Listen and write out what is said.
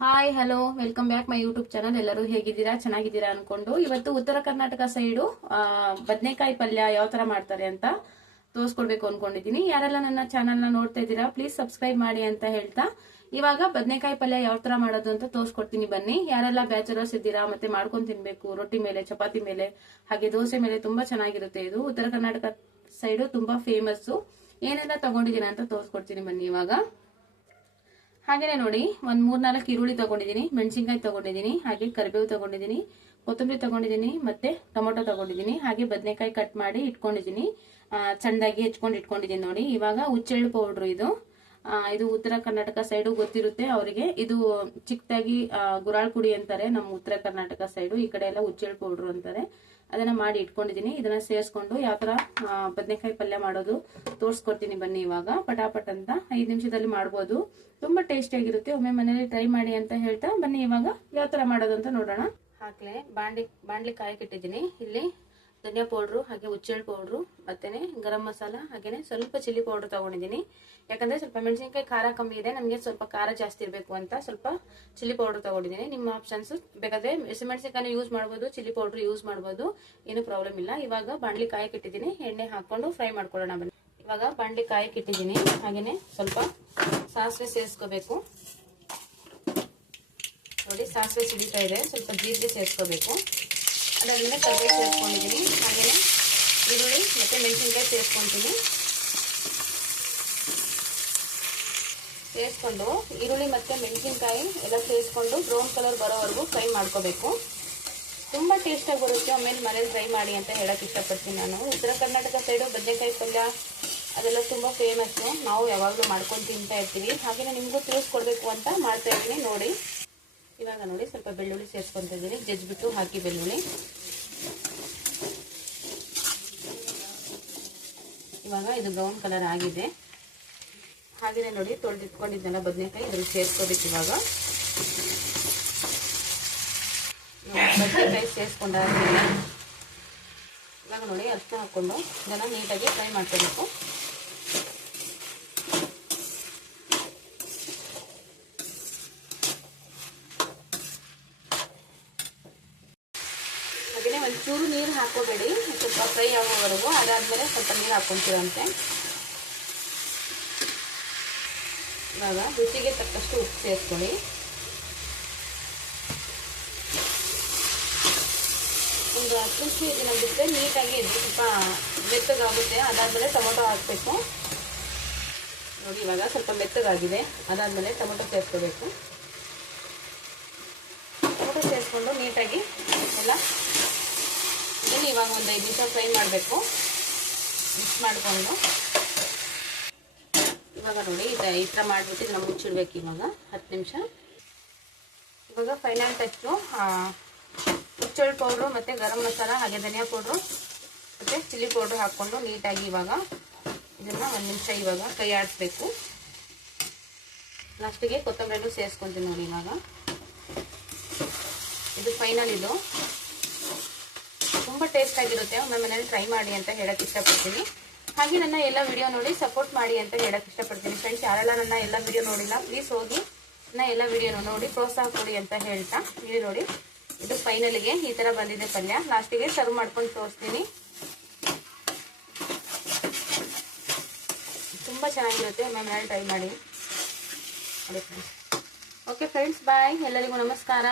Hi hello welcome back my YouTube channel ಎಲ್ಲರೂ ಹೇಗಿದ್ದೀರಾ? ಚೆನ್ನಾಗಿದ್ದೀರಾ ಅನ್ಕೊಂಡು. ಇವತ್ತು ಉತ್ತರ ಕರ್ನಾಟಕ ಸೈಡು ಬದನೆಕಾಯಿ ಪಲ್ಯ ಯಾವ ತರ ಮಾಡ್ತಾರೆ ಅಂತ ತೋರಿಸ್ಕೊಡ್ಬೇಕು ಅನ್ಕೊಂಡಿದೀನಿ. ಯಾರೆಲ್ಲ ನನ್ನ ಚಾನಲ್ನ ನೋಡ್ತಾ ಇದ್ದೀರಾ ಪ್ಲೀಸ್ ಸಬ್ಸ್ಕ್ರೈಬ್ ಮಾಡಿ ಅಂತ ಹೇಳ್ತಾ. ಇವಾಗ ಬದನೆಕಾಯಿ ಪಲ್ಯ ಯಾವ ತರ ಮಾಡೋದು ಅಂತ ತೋರಿಸ್ಕೊಡ್ತೀನಿ ಬನ್ನಿ. ಯಾರೆಲ್ಲ ಬ್ಯಾಚುಲರ್ಸ್ ಇದ್ದೀರಾ, ಮತ್ತೆ ಮಾಡ್ಕೊಂಡ್ ತಿನ್ಬೇಕು, ರೊಟ್ಟಿ ಮೇಲೆ, ಚಪಾತಿ ಮೇಲೆ, ಹಾಗೆ ದೋಸೆ ಮೇಲೆ ತುಂಬಾ ಚೆನ್ನಾಗಿರುತ್ತೆ ಇದು. ಉತ್ತರ ಕರ್ನಾಟಕ ಸೈಡು ತುಂಬಾ ಫೇಮಸ್ ಏನೆಲ್ಲ ತಗೊಂಡಿದ್ದೀರಾ ಅಂತ ತೋರಿಸ್ಕೊಡ್ತೀನಿ ಬನ್ನಿ ಇವಾಗ. ಹಾಗೇನೆ ನೋಡಿ, ಒಂದ್ ಮೂರ್ನಾಲ್ಕು ಈರುಳ್ಳಿ ತಗೊಂಡಿದ್ದೀನಿ, ಮೆಣಸಿನ್ಕಾಯಿ ತಗೊಂಡಿದ್ದೀನಿ, ಹಾಗೆ ಕರಿಬೇವು ತಗೊಂಡಿದ್ದೀನಿ, ಕೊತ್ತಂಬರಿ ತಗೊಂಡಿದ್ದೀನಿ, ಮತ್ತೆ ಟೊಮೊಟೊ ತಗೊಂಡಿದ್ದೀನಿ, ಹಾಗೆ ಬದನೆಕಾಯಿ ಕಟ್ ಮಾಡಿ ಇಟ್ಕೊಂಡಿದ್ದೀನಿ. ಸಣ್ಣದಾಗಿ ಹೆಚ್ಕೊಂಡು ಇಟ್ಕೊಂಡಿದ್ದೀನಿ ನೋಡಿ. ಇವಾಗ ಹುಚ್ಚೆಳ್ಳು ಪೌಡ್ರು ಇದು. ಇದು ಉತ್ತರ ಕರ್ನಾಟಕ ಸೈಡು ಗೊತ್ತಿರುತ್ತೆ ಅವರಿಗೆ. ಇದು ಚಿಕ್ಕದಾಗಿ ಗುರಾಳ್ ಪುಡಿ ಅಂತಾರೆ, ನಮ್ಮ ಉತ್ತರ ಕರ್ನಾಟಕ ಸೈಡು. ಈ ಕಡೆ ಎಲ್ಲ ಹುಚ್ಚೆಳ್ಳು ಪೌಡ್ರು ಅಂತಾರೆ. ಅದನ್ನ ಮಾಡಿ ಇಟ್ಕೊಂಡಿದ್ದೀನಿ. ಇದನ್ನ ಸೇರಿಸ್ಕೊಂಡು ಯಾವ ತರ ಬದನೆಕಾಯಿ ಪಲ್ಯ ಮಾಡೋದು ತೋರಿಸ್ಕೊಡ್ತೀನಿ ಬನ್ನಿ ಇವಾಗ. ಪಟಾಪಟ್ ಅಂತ ಐದು ನಿಮಿಷದಲ್ಲಿ ಮಾಡ್ಬೋದು. ತುಂಬಾ ಟೇಸ್ಟಿಯಾಗಿರುತ್ತೆ ಒಮ್ಮೆ ಮನೇಲಿ ಟ್ರೈ ಮಾಡಿ ಅಂತ ಹೇಳ್ತಾ ಬನ್ನಿ ಇವಾಗ ಯಾವ ತರ ಮಾಡೋದು ಅಂತ ನೋಡೋಣ. ಹಾಕ್ಲೆ ಬಾಂಡ್ಲಿ ಬಾಂಡ್ಲಿ ಕಾಯಕ್ಕಿಟ್ಟಿದ್ದೀನಿ ಇಲ್ಲಿ ಧನಿಯಾ ಪೌಡ್ರು ಹಾಗೆ ಹುಚ್ಚೆಳ್ಳು ಪೌಡ್ರು ಮತ್ತೆ ಗರಂ ಮಸಾಲ ಹಾಗೆಯೇ ಸ್ವಲ್ಪ ಚಿಲ್ಲಿ ಪೌಡ್ರ್ ತಗೊಂಡಿದ್ದೀನಿ. ಯಾಕಂದ್ರೆ ಸ್ವಲ್ಪ ಮೆಣಸಿನಕಾಯಿ ಖಾರ ಕಮ್ಮಿ ಇದೆ, ನಮಗೆ ಸ್ವಲ್ಪ ಖಾರ ಜಾಸ್ತಿ ಇರಬೇಕು ಅಂತ ಸ್ವಲ್ಪ ಚಿಲ್ಲಿ ಪೌಡ್ರ್ ತಗೊಂಡಿದ್ದೀನಿ. ನಿಮ್ಮ ಆಪ್ಷನ್ಸ್ ಬೇಕಾದ್ರೆ ಹಸಿಮೆಣಸಿನಕಾಯಿ ಯೂಸ್ ಮಾಡ್ಬೋದು, ಚಿಲ್ಲಿ ಪೌಡ್ರ್ ಯೂಸ್ ಮಾಡ್ಬೋದು, ಏನು ಪ್ರಾಬ್ಲಮ್ ಇಲ್ಲ. ಇವಾಗ ಬಾಂಡ್ಲಿ ಕಾಯಕ್ಕಿಟ್ಟಿದ್ದೀನಿ ಎಣ್ಣೆ ಹಾಕೊಂಡು ಫ್ರೈ ಮಾಡ್ಕೊಳ್ಳೋಣ ಬನ್ನಿ. ಇವಾಗ ಬಾಂಡ್ಲಿ ಕಾಯಕ್ಕಿಟ್ಟಿದ್ದೀನಿ ಹಾಗೇನೆ ಸ್ವಲ್ಪ ಸಾಸಿವೆ ಸೇರಿಸ್ಕೋಬೇಕು. ನೋಡಿ, ಸಾಸಿವೆ ಸಿಡಿತಾ ಇದೆ, ಸ್ವಲ್ಪ ಜೀರಿಗೆ ಸೇರಿಸ್ಕೋಬೇಕು. ಅದಾದ್ಮೇಲೆ ಕರ್ಬೇವು ಸೇರಿಸ್ಕೊಂಡಿದ್ದೀನಿ ಹಾಗೆಯೇ ಈರುಳ್ಳಿ ಮತ್ತು ಮೆಣಸಿನ್ಕಾಯಿ ಸೇರಿಸ್ಕೊತೀನಿ. ಸೇರಿಸ್ಕೊಂಡು ಈರುಳ್ಳಿ ಮತ್ತು ಮೆಣಸಿನ್ಕಾಯಿ ಎಲ್ಲ ಸೇರಿಸ್ಕೊಂಡು ಬ್ರೌನ್ ಕಲರ್ ಬರೋವರೆಗೂ ಫ್ರೈ ಮಾಡ್ಕೋಬೇಕು. ತುಂಬ ಟೇಸ್ಟಾಗಿ ಬರುತ್ತೆ. ಆಮೇಲೆ ಮನೇಲಿ ಟ್ರೈ ಮಾಡಿ ಅಂತ ಹೇಳಕ್ಕೆ ಇಷ್ಟಪಡ್ತೀನಿ ನಾನು. ಉತ್ತರ ಕರ್ನಾಟಕ ಸೈಡು ಬದನೆಕಾಯಿ ಪಲ್ಯ ಅದೆಲ್ಲ ತುಂಬ ಫೇಮಸ್ಸು ನಾವು ಯಾವಾಗಲೂ ಮಾಡ್ಕೊಂಡು ತಿಂತಾ ಇರ್ತೀವಿ. ಹಾಗೆಯೇ ನಿಮಗೂ ತಿಳಿಸ್ಕೊಡ್ಬೇಕು ಅಂತ ಮಾಡ್ತಾ ಇದ್ದೀನಿ ನೋಡಿ. ಇವಾಗ ನೋಡಿ ಸ್ವಲ್ಪ ಬೆಳ್ಳುಳ್ಳಿ ಸೇರಿಸ್ಕೊತಿದ್ದೀನಿ ಇದ್ದೀನಿ. ಜಜ್ಬಿಟ್ಟು ಹಾಕಿ ಬೆಳ್ಳುಳ್ಳಿ. ಇವಾಗ ಇದು ಬ್ರೌನ್ ಕಲರ್ ಆಗಿದೆ. ಹಾಗೆಯೇ ನೋಡಿ, ತೊಳೆದಿಟ್ಕೊಂಡಿದ್ದೆಲ್ಲ ಬದನೆಕಾಯಿ ಇದ್ರಲ್ಲಿ ಸೇರಿಸ್ಕೋಬೇಕು ಇವಾಗ. ಬದನೆಕಾಯಿ ಸೇರಿಸ್ಕೊಂಡಾದ್ಮೇಲೆ ಇವಾಗ ನೋಡಿ ಅರ್ಶಿನ ಹಾಕ್ಕೊಂಡು ಇದನ್ನು ನೀಟಾಗಿ ಫ್ರೈ ಮಾಡ್ಕೋಬೇಕು ಹಾಗೆಯೇ ಒಂಚೂರು ನೀರು ಹಾಕೋಬೇಡಿ, ಸ್ವಲ್ಪ ಫ್ರೈ ಆಗೋವರೆಗೂ. ಅದಾದಮೇಲೆ ಸ್ವಲ್ಪ ನೀರು ಹಾಕ್ಕೊಂತೀರಂತೆ ಇವಾಗ ರುಚಿಗೆ ತಕ್ಕಷ್ಟು ಉಪ್ಪು ಸೇರಿಸ್ಕೊಳ್ಳಿ ಒಂದು ಹತ್ತು ನಿಮಿಷ ಇದನ್ನ ಬಿಟ್ಟರೆ ನೀಟಾಗಿ ಇದು ಸ್ವಲ್ಪ ಬೆತ್ತಗಾಗುತ್ತೆ ಅದಾದಮೇಲೆ ಟೊಮೊಟೊ ಹಾಕಬೇಕು. ನೋಡಿ, ಇವಾಗ ಸ್ವಲ್ಪ ಮೆತ್ತಗಾಗಿದೆ. ಅದಾದಮೇಲೆ ಟೊಮೊಟೊ ಸೇರಿಸ್ಕೋಬೇಕು ಟೊಮೊಟೊ ಸೇರಿಸ್ಕೊಂಡು ನೀಟಾಗಿ ಎಲ್ಲ ಇದನ್ನು ಇವಾಗ ಒಂದು ಐದು ನಿಮಿಷ ಫ್ರೈ ಮಾಡಬೇಕು. ಮಿಕ್ಸ್ ಮಾಡಿಕೊಂಡು. ಇವಾಗ ನೋಡಿ, ಇದು ಈ ಥರ ಮಾಡಿಬಿಟ್ಟು ಇದನ್ನ ಮುಚ್ಚಿಡ್ಬೇಕು ಇವಾಗ. ಹತ್ತು ನಿಮಿಷ. ಇವಾಗ ಫೈನಲ್ ಟಚ್ಚು ಹುಚ್ಚೆಳ್ಳು ಪೌಡ್ರು ಮತ್ತು ಗರಂ ಮಸಾಲ, ಹಾಗೆ ಧನಿಯಾ ಪೌಡ್ರು ಮತ್ತು ಚಿಲ್ಲಿ ಪೌಡ್ರು ಹಾಕ್ಕೊಂಡು ನೀಟಾಗಿ ಇವಾಗ ಇದನ್ನು ಒಂದು ನಿಮಿಷ ಇವಾಗ ಕೈ ಆಡಿಸ್ಬೇಕು. ಲಾಸ್ಟಿಗೆ ಕೊತ್ತಂಬರಿನೂ ಸೇರಿಸ್ಕೊತೀನಿ ನೋಡಿ ಇವಾಗ. ಇದು ಫೈನಲ್ ಇದು. ತುಂಬ ಟೇಸ್ಟ್ ಆಗಿರುತ್ತೆ. ಒಮ್ಮೆ ಮನೇಲಿ ಟ್ರೈ ಮಾಡಿ ಅಂತ ಹೇಳಕ್ಕೆ ಇಷ್ಟಪಡ್ತೀನಿ. ಹಾಗೆ ನನ್ನ ಎಲ್ಲ ವಿಡಿಯೋ ನೋಡಿ ಸಪೋರ್ಟ್ ಮಾಡಿ ಅಂತ ಹೇಳಕ್ಕೆ ಇಷ್ಟಪಡ್ತೀನಿ. ಫ್ರೆಂಡ್ಸ್ ಯಾರೆಲ್ಲ ನನ್ನ ಎಲ್ಲ ವಿಡಿಯೋ ನೋಡಿಲ್ಲ ಪ್ಲೀಸ್ ಹೋಗಿ ನನ್ನ ಎಲ್ಲ ವಿಡಿಯೋನು ನೋಡಿ, ಪ್ರೋತ್ಸಾಹ ಕೊಡಿ ಅಂತ ಹೇಳ್ತಾ ಇಲ್ಲಿ ನೋಡಿ. ಇದು ಫೈನಲಿಗೆ ಈ ಥರ ಬಂದಿದೆ ಪಲ್ಯ. ಲಾಸ್ಟಿಗೆ ಸರ್ವ್ ಮಾಡ್ಕೊಂಡು ತೋರಿಸ್ತೀನಿ. ತುಂಬ ಚೆನ್ನಾಗಿರುತ್ತೆ. ಒಮ್ಮೆ ಮನೇಲಿ ಟ್ರೈ ಮಾಡಿ. ಓಕೆ ಫ್ರೆಂಡ್ಸ್ ಬಾಯ್ ಎಲ್ಲರಿಗೂ ನಮಸ್ಕಾರ.